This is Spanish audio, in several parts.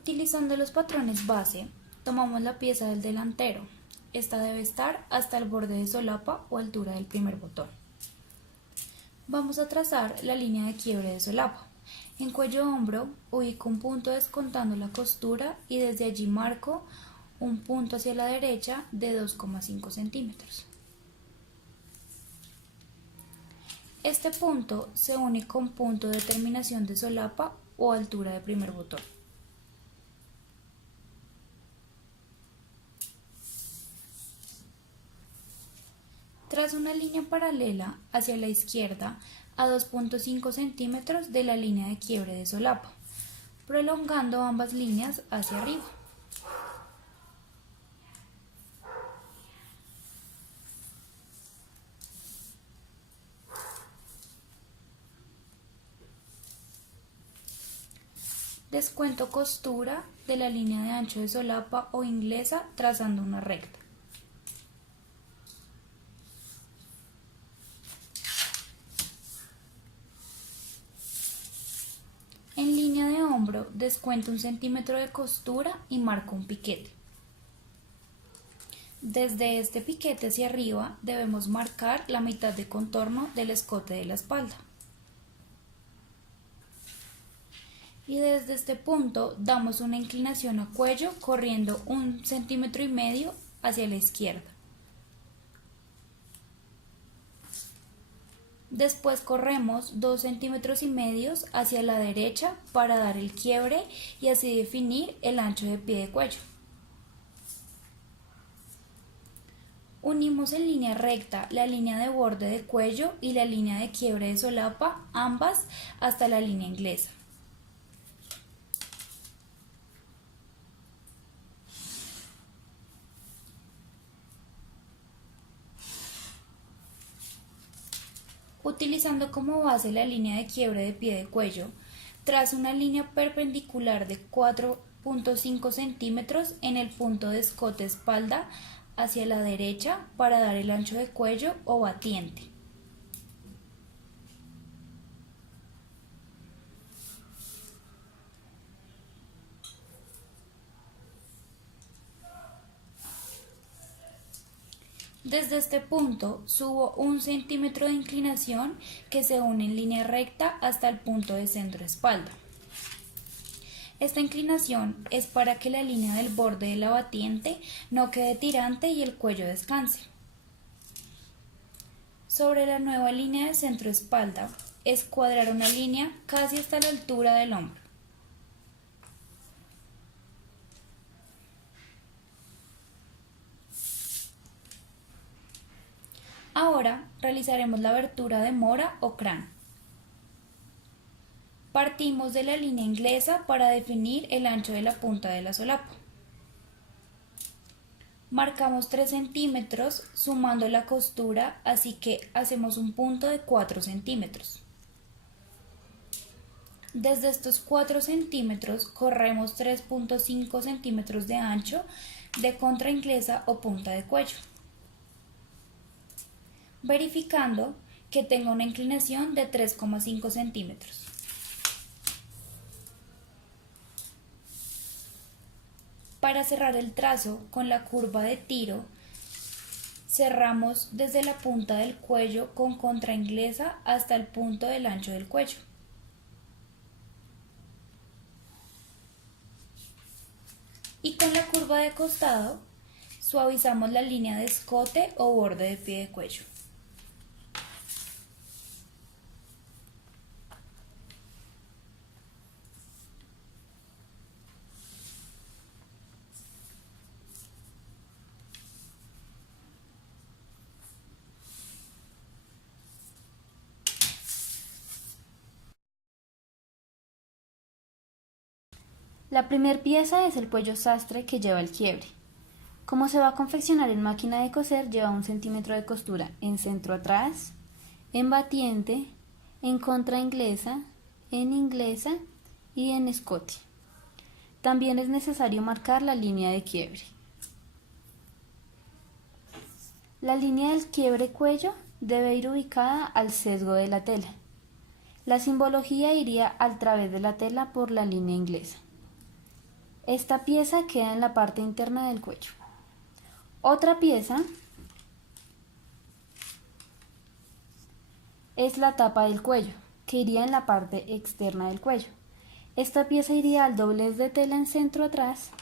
Utilizando los patrones base, tomamos la pieza del delantero. Esta debe estar hasta el borde de solapa o altura del primer botón. Vamos a trazar la línea de quiebre de solapa. En cuello-hombro ubico un punto descontando la costura y desde allí marco un punto hacia la derecha de 2,5 centímetros. Este punto se une con punto de terminación de solapa o altura de primer botón. Trazo una línea paralela hacia la izquierda a 2,5 centímetros de la línea de quiebre de solapa, prolongando ambas líneas hacia arriba. Descuento costura de la línea de ancho de solapa o inglesa trazando una recta. En línea de hombro descuento 1 centímetro de costura y marco un piquete. Desde este piquete hacia arriba debemos marcar la mitad de contorno del escote de la espalda. Y desde este punto damos una inclinación a cuello corriendo 1,5 centímetros hacia la izquierda. Después corremos 2,5 centímetros hacia la derecha para dar el quiebre y así definir el ancho de pie de cuello. Unimos en línea recta la línea de borde de cuello y la línea de quiebre de solapa, ambas hasta la línea inglesa. Utilizando como base la línea de quiebre de pie de cuello, trazo una línea perpendicular de 4,5 centímetros en el punto de escote espalda hacia la derecha para dar el ancho de cuello o batiente. Desde este punto subo 1 centímetro de inclinación que se une en línea recta hasta el punto de centro espalda. Esta inclinación es para que la línea del borde de la batiente no quede tirante y el cuello descanse. Sobre la nueva línea de centro espalda, escuadrar una línea casi hasta la altura del hombro. Ahora realizaremos la abertura de mora o crán. Partimos de la línea inglesa para definir el ancho de la punta de la solapa. Marcamos 3 centímetros sumando la costura, así que hacemos un punto de 4 centímetros. Desde estos 4 centímetros corremos 3,5 centímetros de ancho de contra inglesa o punta de cuello, verificando que tenga una inclinación de 3,5 centímetros. Para cerrar el trazo con la curva de tiro, cerramos desde la punta del cuello con contra inglesa hasta el punto del ancho del cuello. Y con la curva de costado, suavizamos la línea de escote o borde de pie de cuello. La primer pieza es el cuello sastre que lleva el quiebre. Como se va a confeccionar en máquina de coser, lleva 1 centímetro de costura en centro atrás, en batiente, en contra inglesa y en escote. También es necesario marcar la línea de quiebre. La línea del quiebre cuello debe ir ubicada al sesgo de la tela. La simbología iría al través de la tela por la línea inglesa. Esta pieza queda en la parte interna del cuello. Otra pieza es la tapa del cuello, que iría en la parte externa del cuello. Esta pieza iría al doblez de tela en centro atrás,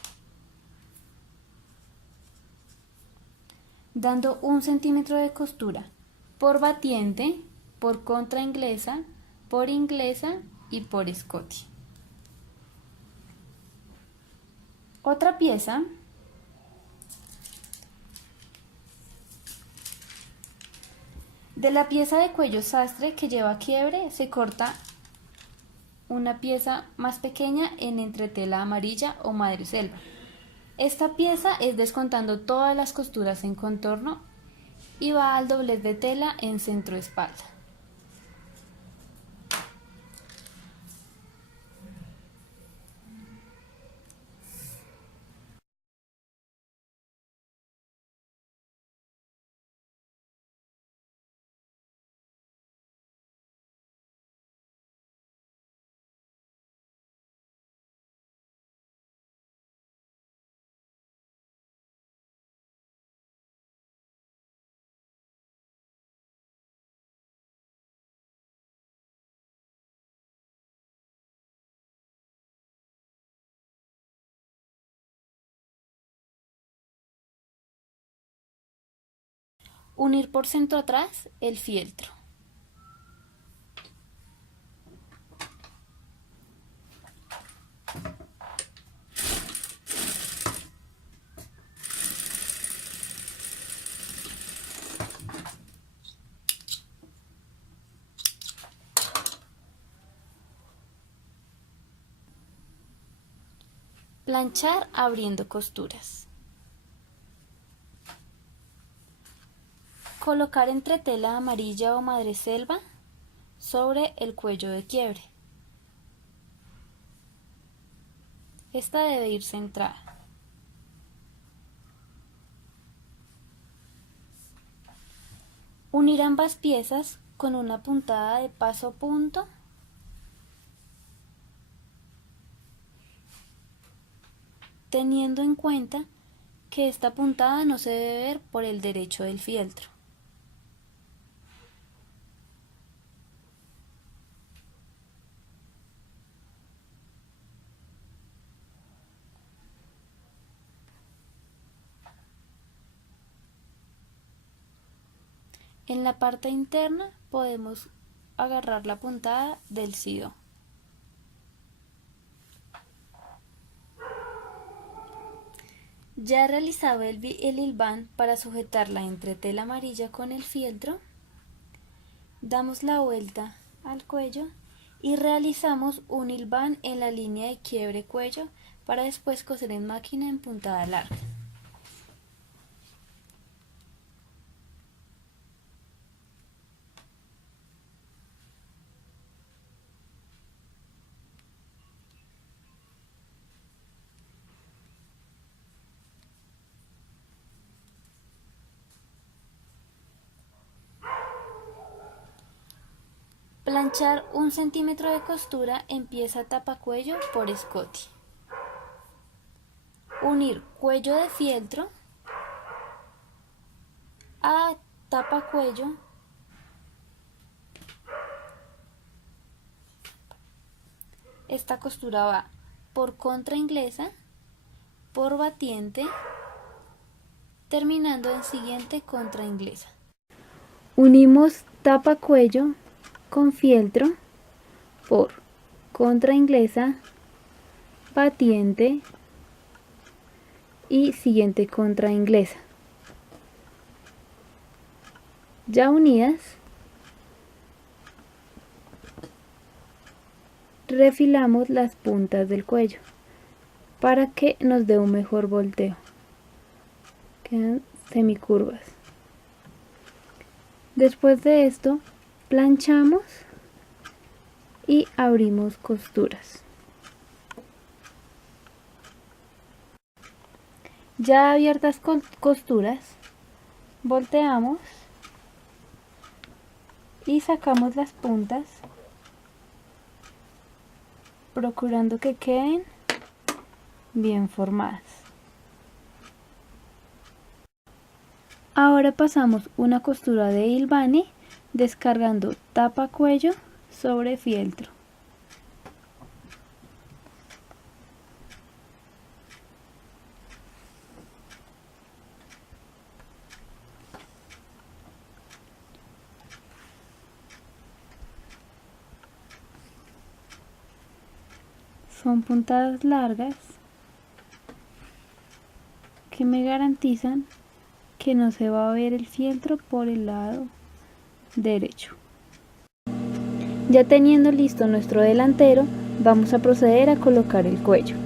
dando 1 centímetro de costura por batiente, por contra inglesa y por escote. Otra pieza de la pieza de cuello sastre que lleva quiebre se corta una pieza más pequeña en entretela amarilla o madreselva. Esta pieza es descontando todas las costuras en contorno y va al doblez de tela en centro espalda. Unir por centro atrás el fieltro. Planchar abriendo costuras. Colocar entretela amarilla o madreselva sobre el cuello de quiebre. Esta debe ir centrada. Unir ambas piezas con una puntada de paso punto teniendo en cuenta que esta puntada no se debe ver por el derecho del fieltro. En la parte interna podemos agarrar la puntada del sido. Ya realizado el hilván para sujetar la entretela amarilla con el fieltro, damos la vuelta al cuello y realizamos un hilván en la línea de quiebre cuello para después coser en máquina en puntada larga. Planchar 1 centímetro de costura en pieza tapacuello por escote. Unir cuello de fieltro a tapacuello esta costura va por contra inglesa, por batiente, terminando en siguiente contra inglesa. Unimos tapacuello con fieltro por contra inglesa, batiente y siguiente contra inglesa. Ya unidas, refilamos las puntas del cuello para que nos dé un mejor volteo. Quedan semicurvas. Después de esto, planchamos y abrimos costuras. Ya abiertas costuras, volteamos y sacamos las puntas, procurando que queden bien formadas. Ahora pasamos una costura de hilvane descargando tapa cuello sobre fieltro. Son puntadas largas que me garantizan que no se va a ver el fieltro por el lado derecho. Ya teniendo listo nuestro delantero, vamos a proceder a colocar el cuello.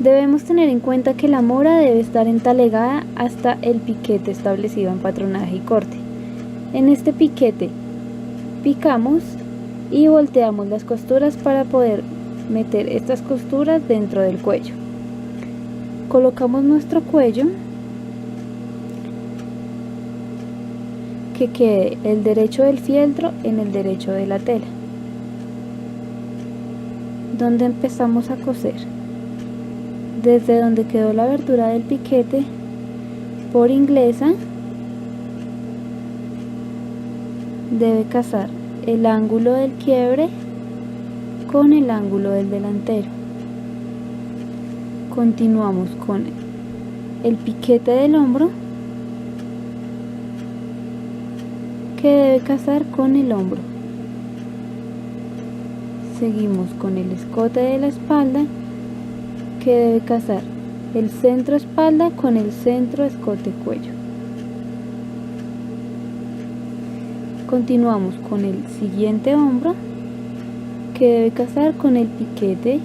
Debemos tener en cuenta que la mora debe estar entalegada hasta el piquete establecido en patronaje y corte. En este piquete picamos y volteamos las costuras para poder meter estas costuras dentro del cuello. Colocamos nuestro cuello, que quede el derecho del fieltro en el derecho de la tela, donde empezamos a coser. Desde donde quedó la abertura del piquete por inglesa debe casar el ángulo del quiebre con el ángulo del delantero. Continuamos con el piquete del hombro que debe casar con el hombro. Seguimos con el escote de la espalda que debe casar el centro espalda con el centro escote cuello. Continuamos con el siguiente hombro que debe casar con el piquete.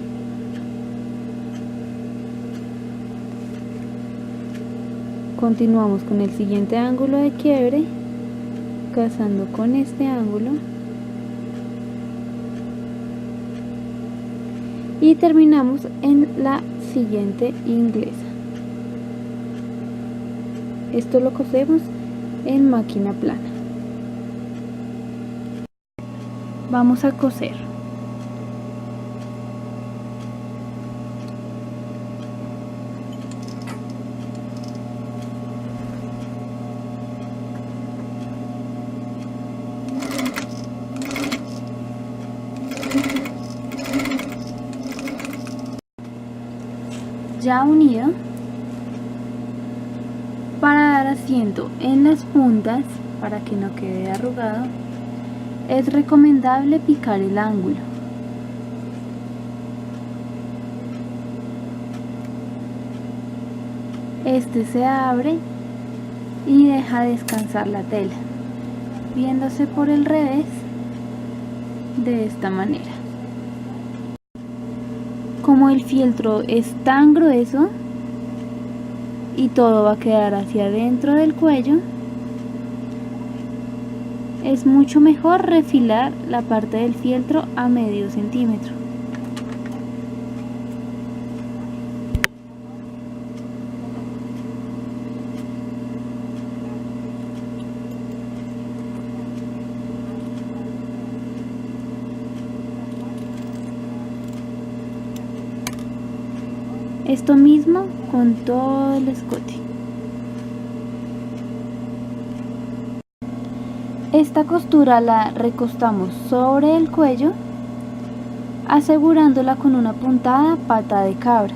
Continuamos con el siguiente ángulo de quiebre casando con este ángulo y terminamos en la siguiente inglesa. Esto lo cosemos en máquina plana. Vamos a coser. Ya unido, para dar asiento en las puntas para que no quede arrugado, es recomendable picar el ángulo. Este se abre y deja descansar la tela, viéndose por el revés de esta manera. Como el fieltro es tan grueso y todo va a quedar hacia adentro del cuello, es mucho mejor refilar la parte del fieltro a medio centímetro. Esto mismo con todo el escote. Esta costura la recostamos sobre el cuello, asegurándola con una puntada pata de cabra.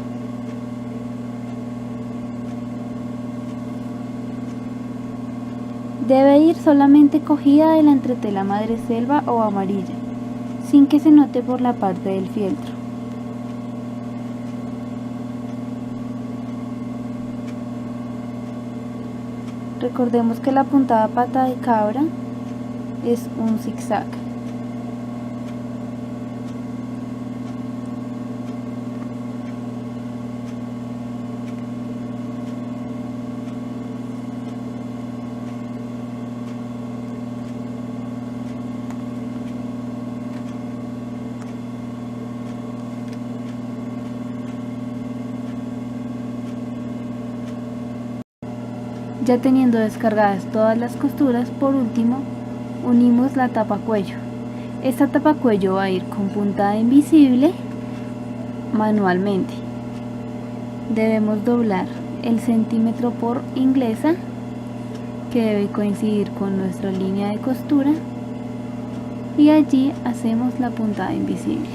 Debe ir solamente cogida de la entretela madreselva o amarilla, sin que se note por la parte del fieltro. Recordemos que la puntada pata de cabra es un zigzag. Ya teniendo descargadas todas las costuras, por último unimos la tapa cuello. Esta tapa cuello va a ir con puntada invisible manualmente. Debemos doblar el centímetro por inglesa, que debe coincidir con nuestra línea de costura, y allí hacemos la puntada invisible.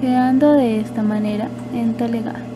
Quedando de esta manera entrelegado.